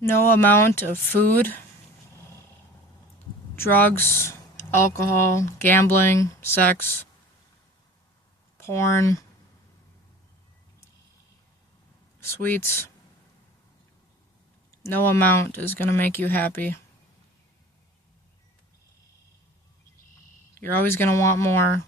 No amount of food, drugs, alcohol, gambling, sex, porn, sweets, no amount is going to make you happy. You're always going to want more.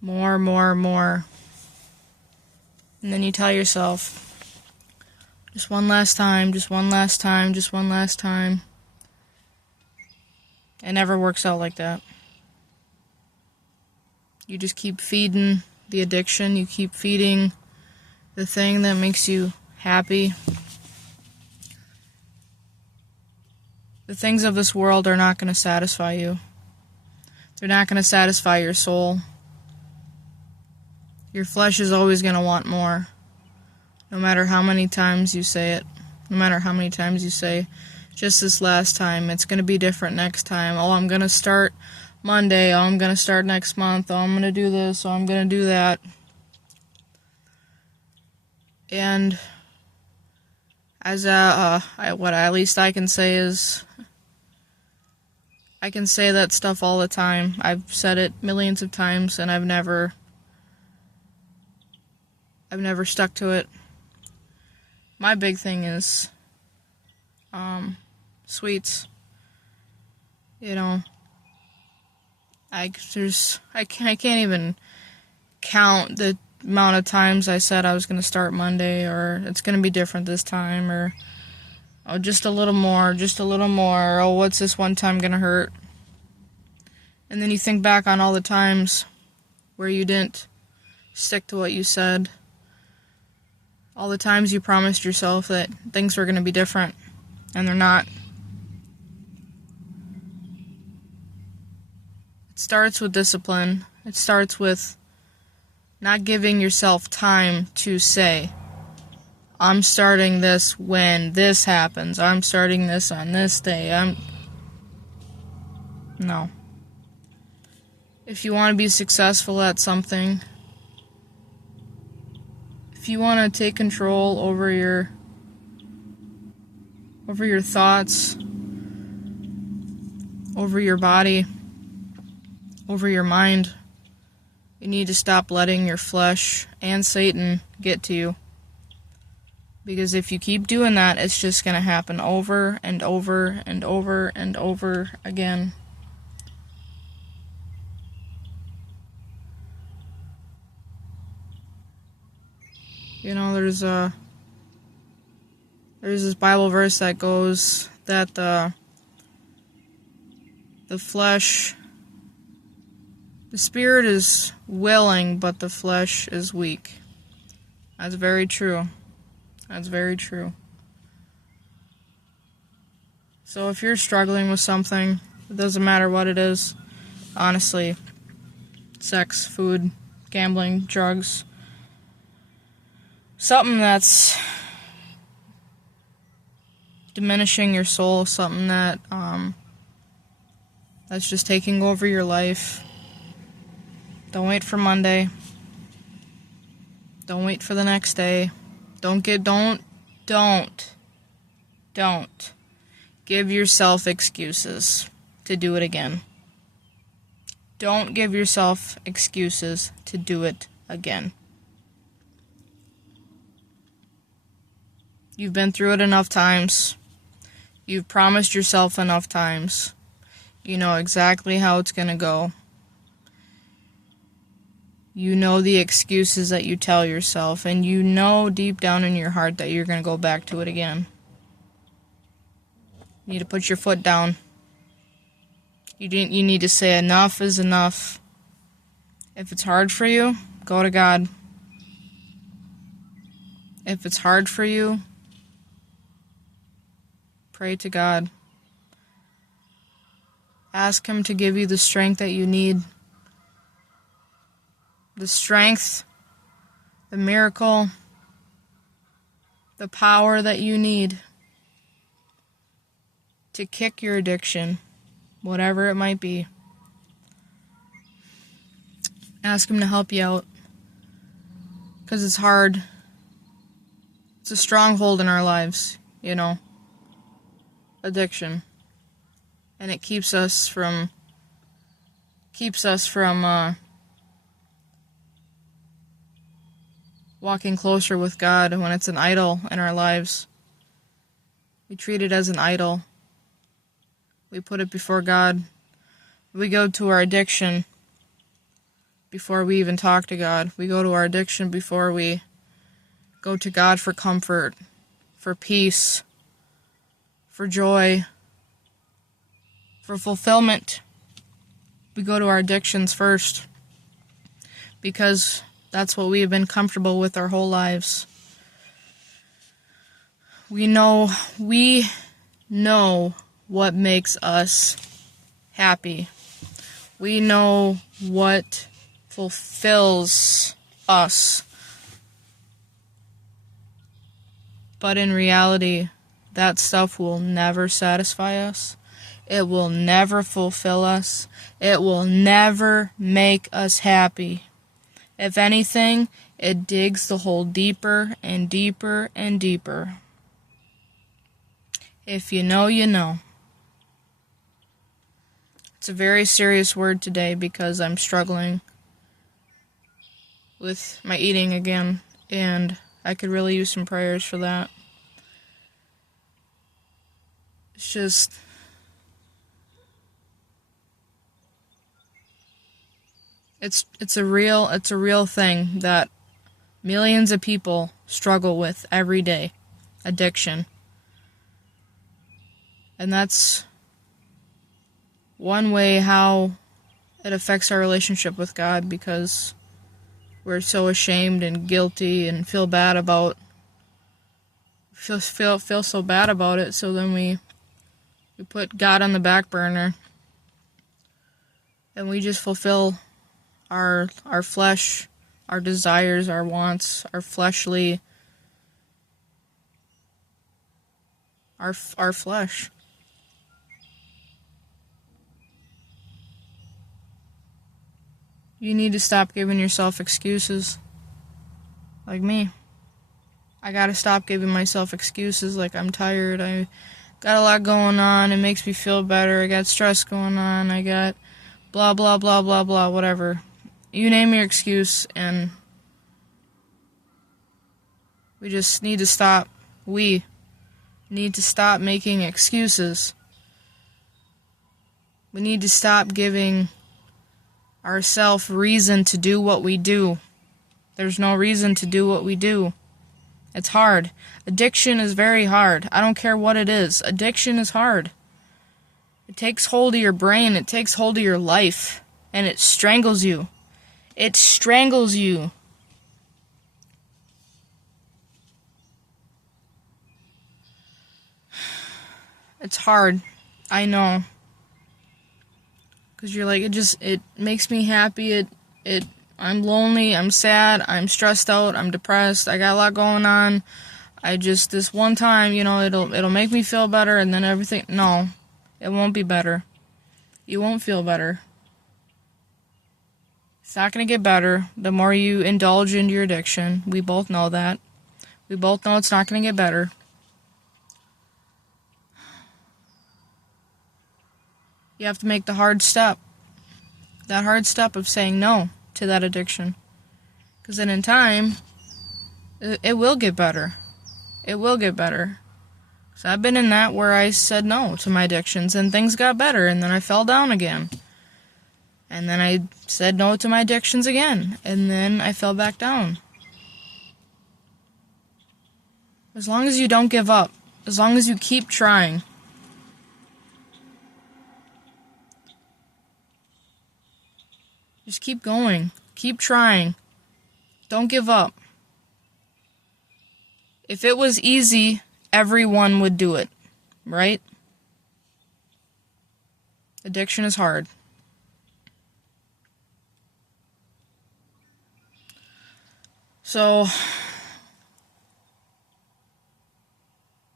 More, more, more. And then you tell yourself, just one last time, just one last time, just one last time. It never works out like that. You just keep feeding the addiction. You keep feeding the thing that makes you happy. The things of this world are not going to satisfy you. They're not going to satisfy your soul. Your flesh is always going to want more. No matter how many times you say it. No matter how many times you say, just this last time, it's going to be different next time. Oh, I'm going to start Monday. Oh, I'm going to start next month. Oh, I'm going to do this. Oh, I'm going to do that. And as what at least I can say is, I can say that stuff all the time. I've said it millions of times, and I've never stuck to it. My big thing is sweets. You know, I can't even count the amount of times I said I was going to start Monday, or it's going to be different this time, or oh, just a little more, oh, what's this one time going to hurt? And then you think back on all the times where you didn't stick to what you said. All the times you promised yourself that things were going to be different, and they're not. It starts with discipline. It starts with not giving yourself time to say, I'm starting this when this happens. I'm starting this on this day. No. If you want to be successful at something, if you want to take control over your thoughts, over your body, over your mind, you need to stop letting your flesh and Satan get to you. Because if you keep doing that, it's just going to happen over and over and over and over again. You know, there's this Bible verse that goes that the flesh, the spirit is willing, but the flesh is weak. That's very true. That's very true. So if you're struggling with something, it doesn't matter what it is, honestly, sex, food, gambling, drugs, something that's diminishing your soul, something that that's just taking over your life. Don't wait for Monday. Don't wait for the next day. Don't give yourself excuses to do it again. Don't give yourself excuses to do it again. You've been through it enough times. You've promised yourself enough times. You know exactly how it's going to go. You know the excuses that you tell yourself, and you know deep down in your heart that you're going to go back to it again. You need to put your foot down. You need to say enough is enough. If it's hard for you, go to God. If it's hard for you, pray to God. Ask Him to give you the strength that you need. The strength, the miracle, the power that you need to kick your addiction, whatever it might be. Ask Him to help you out, because it's hard. It's a stronghold in our lives. addiction. And it keeps us from walking closer with God when it's an idol in our lives. We treat it as an idol. We put it before God. We go to our addiction before we even talk to God. We go to our addiction before we go to God for comfort, for peace, for joy, for fulfillment. We go to our addictions first because that's what we have been comfortable with our whole lives. We know what makes us happy. We know what fulfills us. But in reality, that stuff will never satisfy us. It will never fulfill us. It will never make us happy. If anything, it digs the hole deeper and deeper and deeper. If you know, you know. It's a very serious word today because I'm struggling with my eating again, and I could really use some prayers for that. It's just... It's a real thing that millions of people struggle with every day. Addiction. And that's one way how it affects our relationship with God, because we're so ashamed and guilty and feel so bad about it, so then we put God on the back burner and we just fulfill our flesh, our desires, our wants, our fleshly, our flesh. You need to stop giving yourself excuses. Like me. I gotta stop giving myself excuses like I'm tired, I got a lot going on, it makes me feel better, I got stress going on, I got blah blah blah blah blah, whatever. You name your excuse, and we just need to stop. We need to stop making excuses. We need to stop giving ourselves reason to do what we do. There's no reason to do what we do. It's hard. Addiction is very hard. I don't care what it is. Addiction is hard. It takes hold of your brain. It takes hold of your life. And it strangles you. It strangles you. It's hard. I know. Because you're like, it makes me happy. I'm lonely, I'm sad, I'm stressed out, I'm depressed, I got a lot going on. This one time, it'll make me feel better, and then everything, no, it won't be better. You won't feel better. It's not going to get better the more you indulge into your addiction. We both know that. We both know it's not going to get better. You have to make the hard step. That hard step of saying no to that addiction. Because then in time, it will get better. It will get better. So I've been in that where I said no to my addictions and things got better, and then I fell down again. And then I said no to my addictions again, and then I fell back down. As long as you don't give up, as long as you keep trying, just keep going. Keep trying. Don't give up. If it was easy, everyone would do it, right? Addiction is hard. So,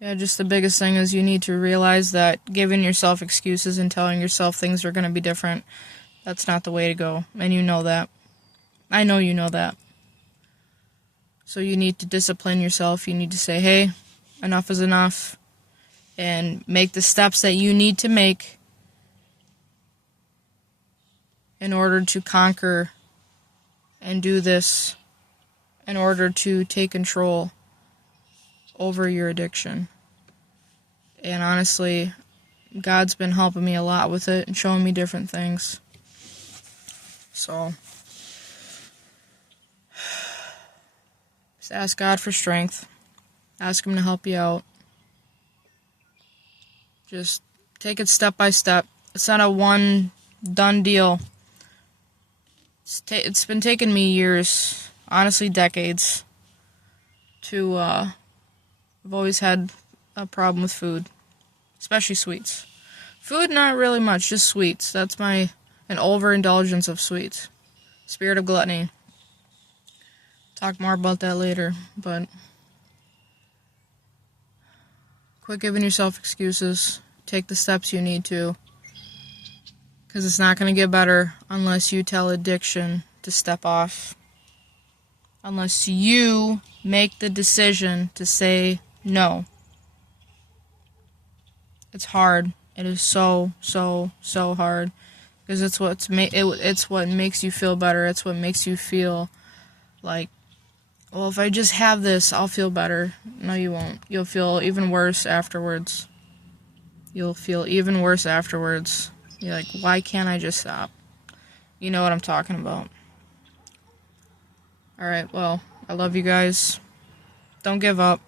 yeah, just the biggest thing is you need to realize that giving yourself excuses and telling yourself things are going to be different, that's not the way to go. And you know that. I know you know that. So you need to discipline yourself. You need to say, hey, enough is enough, and make the steps that you need to make in order to conquer and do this, in order to take control over your addiction. And honestly, God's been helping me a lot with it and showing me different things. So, just ask God for strength. Ask Him to help you out. Just take it step by step. It's not a one done deal. It's been taking me years, honestly decades, to, I've always had a problem with food, especially sweets. Food, not really much, just sweets. That's an overindulgence of sweets. Spirit of gluttony. Talk more about that later, but quit giving yourself excuses. Take the steps you need to. Because it's not going to get better unless you tell addiction to step off. Unless you make the decision to say no. It's hard. It is so, so, so hard. Because it's what makes you feel better. It's what makes you feel like, well, if I just have this, I'll feel better. No, you won't. You'll feel even worse afterwards. You'll feel even worse afterwards. You're like, why can't I just stop? You know what I'm talking about. Alright, well, I love you guys. Don't give up.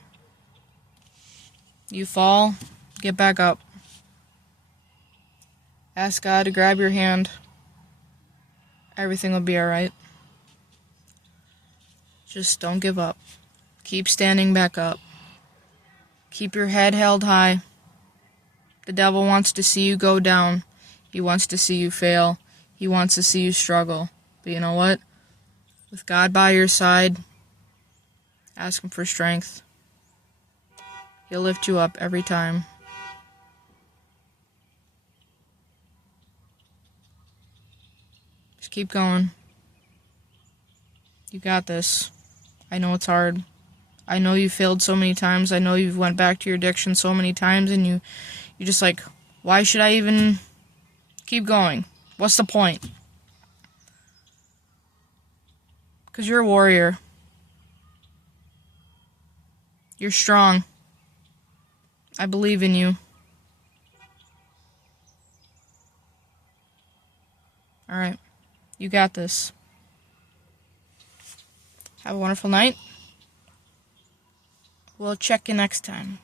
You fall, get back up. Ask God to grab your hand. Everything will be alright. Just don't give up. Keep standing back up. Keep your head held high. The devil wants to see you go down. He wants to see you fail. He wants to see you struggle. But you know what? With God by your side, ask Him for strength. He'll lift you up every time. Just keep going. You got this. I know it's hard. I know you failed so many times. I know you've went back to your addiction so many times, and you're just like, why should I even keep going? What's the point? Because you're a warrior. You're strong. I believe in you. Alright. You got this. Have a wonderful night. We'll check you next time.